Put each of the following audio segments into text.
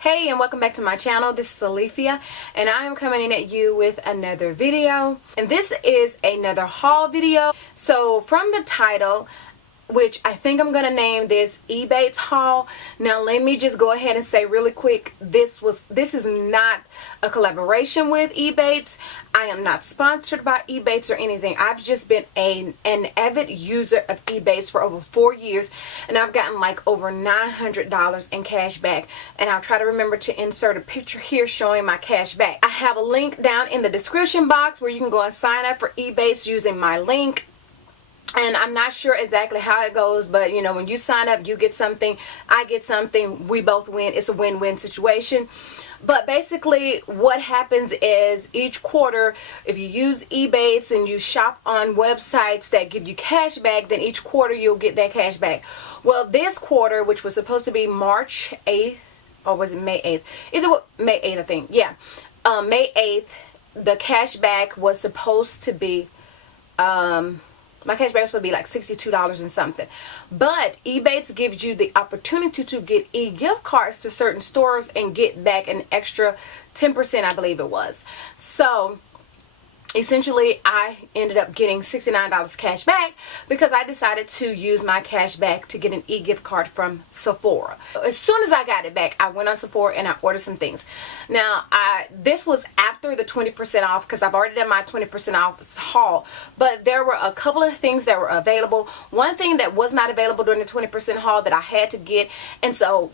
Hey, and welcome back to my channel. This is Alethea, and I am coming in at you with another video, and this is another haul video. So from the title, which I think I'm gonna name this Ebates haul. Now let me just go ahead and say really quick, this is not a collaboration with Ebates. I am not sponsored by Ebates or anything. I've just been an avid user of Ebates for over 4 years, and I've gotten like over $900 in cash back, and I'll try to remember to insert a picture here showing my cash back. I have a link down in the description box where you can go and sign up for Ebates using my link. And I'm not sure exactly how it goes, but you know, when you sign up, you get something, I get something, we both win. It's a win-win situation. But basically what happens is each quarter, if you use Ebates and you shop on websites that give you cash back, then each quarter you'll get that cash back. Well, this quarter, which was supposed to be March 8th, or was it May 8th? Either May 8th, I think. Yeah. May 8th, the cash back was supposed to be, my cash back was supposed to be like $62 and something. But Ebates gives you the opportunity to get e-gift cards to certain stores and get back an extra 10%, I believe it was. So essentially I ended up getting $69 cash back because I decided to use my cash back to get an e-gift card from Sephora. As soon as I got it back, I went on Sephora and I ordered some things. Now this was after the 20% off because I've already done my 20% off haul, but there were a couple of things that were available. One thing that was not available during the 20% haul that I had to get, and so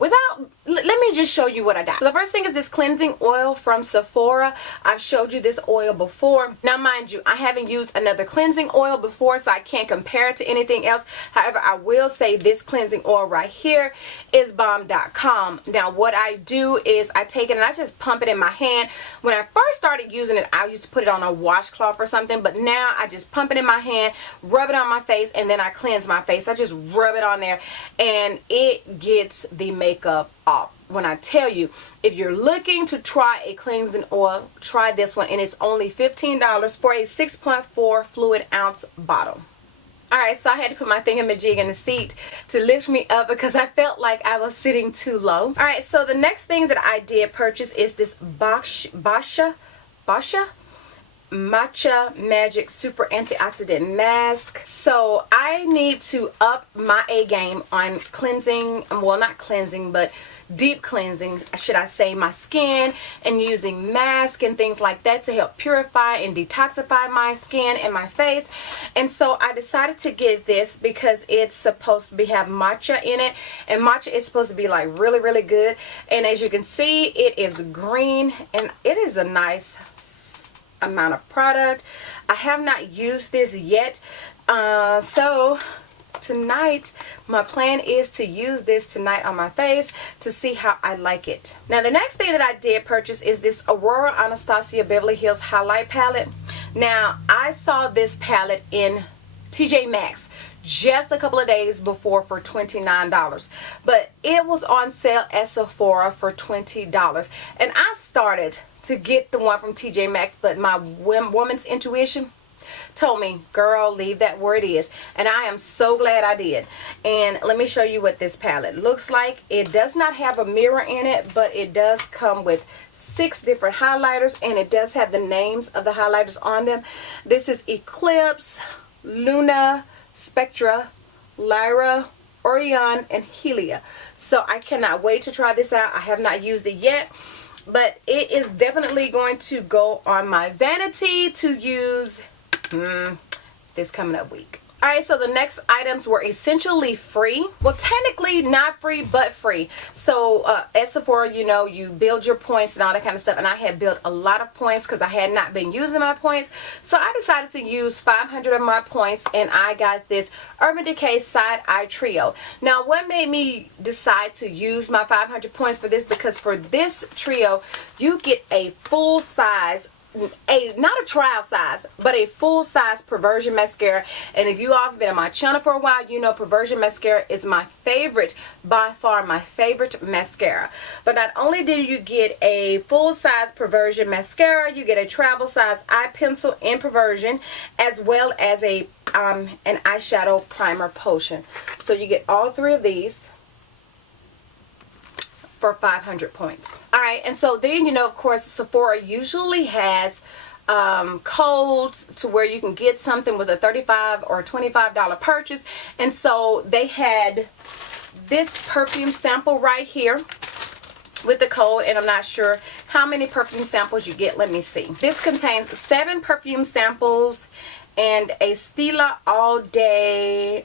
let me just show you what I got. So the first thing is this cleansing oil from Sephora. I've showed you this oil before. Now mind you, I haven't used another cleansing oil before, so I can't compare it to anything else. However, I will say this cleansing oil right here is bomb.com. Now what I do is I take it and I just pump it in my hand. When I first started using it, I used to put it on a washcloth or something, but now I just pump it in my hand, rub it on my face, and then I cleanse my face. I just rub it on there and it gets the makeup off. When I tell you, if you're looking to try a cleansing oil, try this one, and it's only $15 for a 6.4 fluid ounce bottle. Alright, so I had to put my thingamajig in the seat to lift me up because I felt like I was sitting too low. Alright, so the next thing that I did purchase is this Matcha Magic Super Antioxidant Mask. So I need to up my A game on cleansing, well not cleansing, but deep cleansing, should I say, my skin, and using masks and things like that to help purify and detoxify my skin and my face. And so I decided to get this because it's supposed to have matcha in it, and matcha is supposed to be like really good. And as you can see, it is green and it is a nice amount of product. I have not used this yet, so tonight my plan is to use this tonight on my face to see how I like it. Now the next thing that I did purchase is this Aurora Anastasia Beverly Hills highlight palette. Now I saw this palette in TJ Maxx just a couple of days before for $29, but it was on sale at Sephora for $20, and I started to get the one from TJ Maxx, but my woman's intuition told me, girl, leave that where it is, and I am so glad I did. And let me show you what this palette looks like. It does not have a mirror in it, but it does come with 6 different highlighters, and it does have the names of the highlighters on them. This is Eclipse, Luna, Spectra, Lyra, Orion, and Helia. So I cannot wait to try this out. I have not used it yet, but it is definitely going to go on my vanity to use this coming up week. Alright, so the next items were essentially free. Well, technically not free, but free. So at Sephora, you know, you build your points and all that kind of stuff, and I had built a lot of points because I had not been using my points. So I decided to use 500 of my points, and I got this Urban Decay Side Eye Trio. Now what made me decide to use my 500 points for this, because for this trio you get a full size, not a trial size, but a full-size Perversion mascara. And if you all have been on my channel for a while, you know Perversion mascara is my favorite, by far my favorite mascara. But not only do you get a full-size Perversion mascara, you get a travel size eye pencil in Perversion, as well as a an eyeshadow primer potion. So you get all 3 of these for 500 points. Alright, and so then, you know, of course, Sephora usually has codes to where you can get something with a $35 or $25 purchase. And so they had this perfume sample right here with the code, and I'm not sure how many perfume samples you get. Let me see. This contains 7 perfume samples and a Stila All Day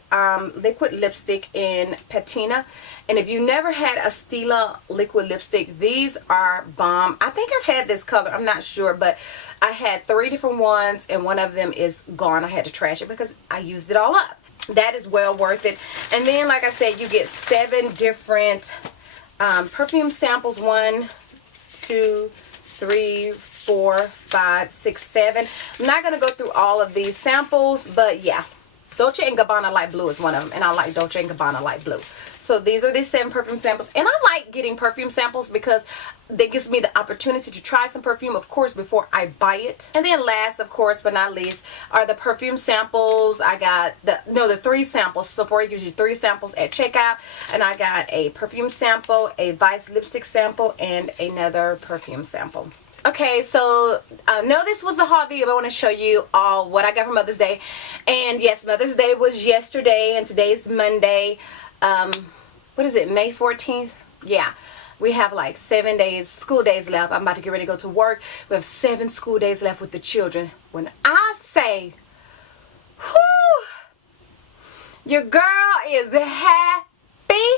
liquid lipstick in patina. And if you never had a Stila liquid lipstick, these are bomb. I think I've had this color, I'm not sure, but I had 3 different ones and one of them is gone. I had to trash it because I used it all up. That is well worth it. And then, like I said, you get 7 different perfume samples. 1, 2, 3, 4, 5, 6, 7. I'm not going to go through all of these samples, but yeah. Dolce & Gabbana Light Blue is one of them, and I like Dolce & Gabbana Light Blue. So these are the 7 perfume samples, and I like getting perfume samples because that gives me the opportunity to try some perfume, of course, before I buy it. And then last, of course, but not least, are the perfume samples. I got the 3 samples. Sephora gives you 3 samples at checkout, and I got a perfume sample, a Vice lipstick sample, and another perfume sample. Okay, so I know this was a haul video, but I want to show you all what I got for Mother's Day. And yes, Mother's Day was yesterday, and today's Monday. What is it, May 14th? Yeah, we have like 7 days, school days left. I'm about to get ready to go to work. We have 7 school days left with the children. When I say, whoo, your girl is happy,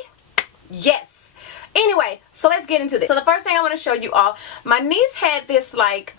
yes. Anyway, so let's get into this. So the first thing I want to show you all, my niece had this like,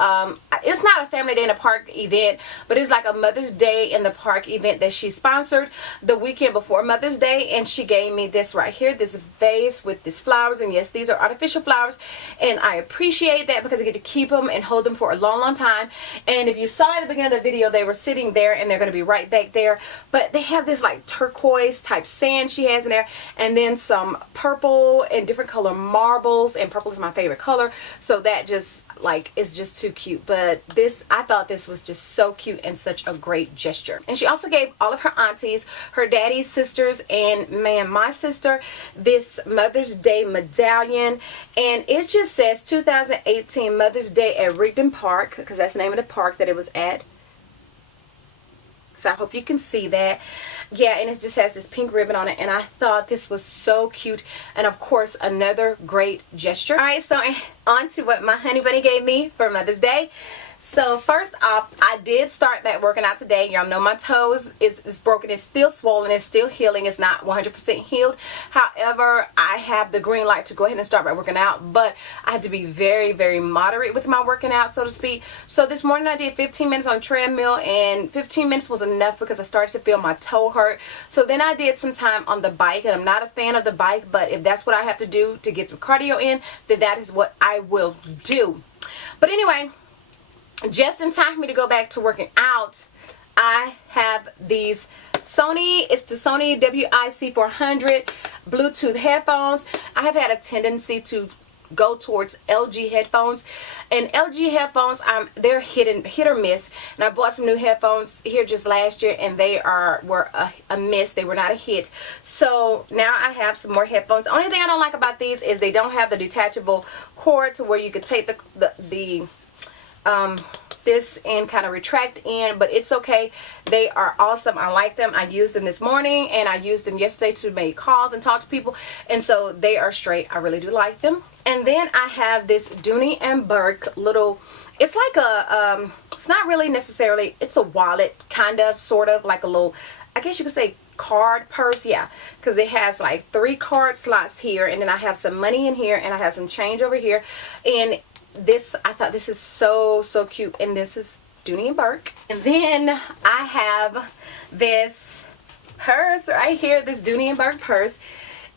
it's not a family day in the park event, but it's like a Mother's Day in the park event that she sponsored the weekend before Mother's Day. And she gave me this right here, this vase with these flowers. And yes, these are artificial flowers. And I appreciate that because I get to keep them and hold them for a long, long time. And if you saw at the beginning of the video, they were sitting there and they're going to be right back there. But they have this like turquoise type sand she has in there. And then some purple and different color marbles, and purple is my favorite color, so that just like is just too cute. But this, I thought this was just so cute and such a great gesture. And she also gave all of her aunties, her daddy's sisters, and my sister this Mother's Day medallion, and it just says 2018 Mother's Day at Rigdon Park, because that's the name of the park that it was at. So I hope you can see that. Yeah, and it just has this pink ribbon on it, and I thought this was so cute, and of course another great gesture. Alright, so on to what my honey bunny gave me for Mother's Day. So first off, I did start back working out today. Y'all know my toes is broken. It's still swollen. It's still healing. It's not 100% healed. However, I have the green light to go ahead and start back working out. But I have to be very, very moderate with my working out, so to speak. So this morning I did 15 minutes on the treadmill, and 15 minutes was enough because I started to feel my toe hurt. So then I did some time on the bike, and I'm not a fan of the bike, but if that's what I have to do to get some cardio in, then that is what I will do. But anyway, just in time for me to go back to working out, I have these Sony, it's the Sony WIC400 Bluetooth headphones. I have had a tendency to go towards LG headphones, and LG headphones, they're hit or miss. And I bought some new headphones here just last year, and they were a miss. They were not a hit. So now I have some more headphones. The only thing I don't like about these is they don't have the detachable cord to where you could take this and kind of retract in, but it's okay. They are awesome. I like them. I used them this morning, and I used them yesterday to make calls and talk to people, and so they are straight. I really do like them. And then I have this Dooney and Burke little, it's like a it's not really necessarily, it's a wallet, kind of, sort of like a little, I guess you could say card purse. Yeah, because it has like 3 card slots here, and then I have some money in here, and I have some change over here. And this, I thought this is so cute, and this is Dooney and Burke. And then I have this purse right here, this Dooney and Burke purse,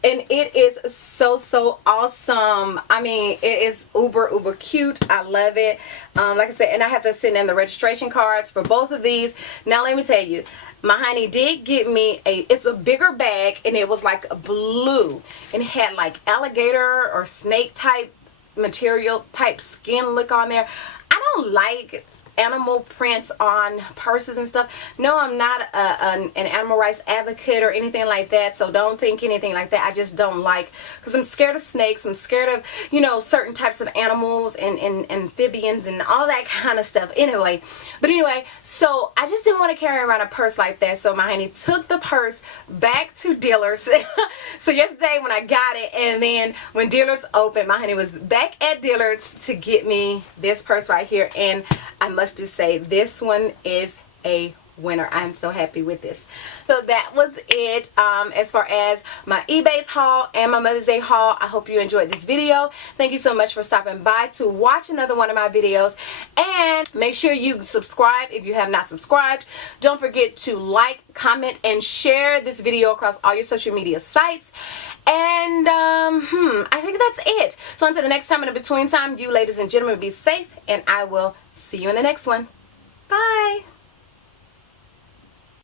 and it is so awesome. I mean, it is uber cute. I love it. Like I said, and I have to send in the registration cards for both of these. Now let me tell you, my honey did get me it's a bigger bag, and it was like a blue, and it had like alligator or snake type material type skin look on there. I don't like animal prints on purses and stuff. No, I'm not an animal rights advocate or anything like that, so don't think anything like that. I just don't like, because I'm scared of snakes, I'm scared of, you know, certain types of animals and amphibians and all that kind of stuff. Anyway, so I just didn't want to carry around a purse like that, so my honey took the purse back to dealers. So yesterday when I got it, and then when dealers opened, my honey was back at dealers to get me this purse right here, and I must do say this one is a winner. I'm so happy with this. So that was it as far as my Ebates haul and my Mother's Day haul. I hope you enjoyed this video. Thank you so much for stopping by to watch another one of my videos, and make sure you subscribe if you have not subscribed. Don't forget to like, comment, and share this video across all your social media sites. And I think that's it. So until the next time, in the between time, you ladies and gentlemen, be safe, and I will see you in the next one. Bye.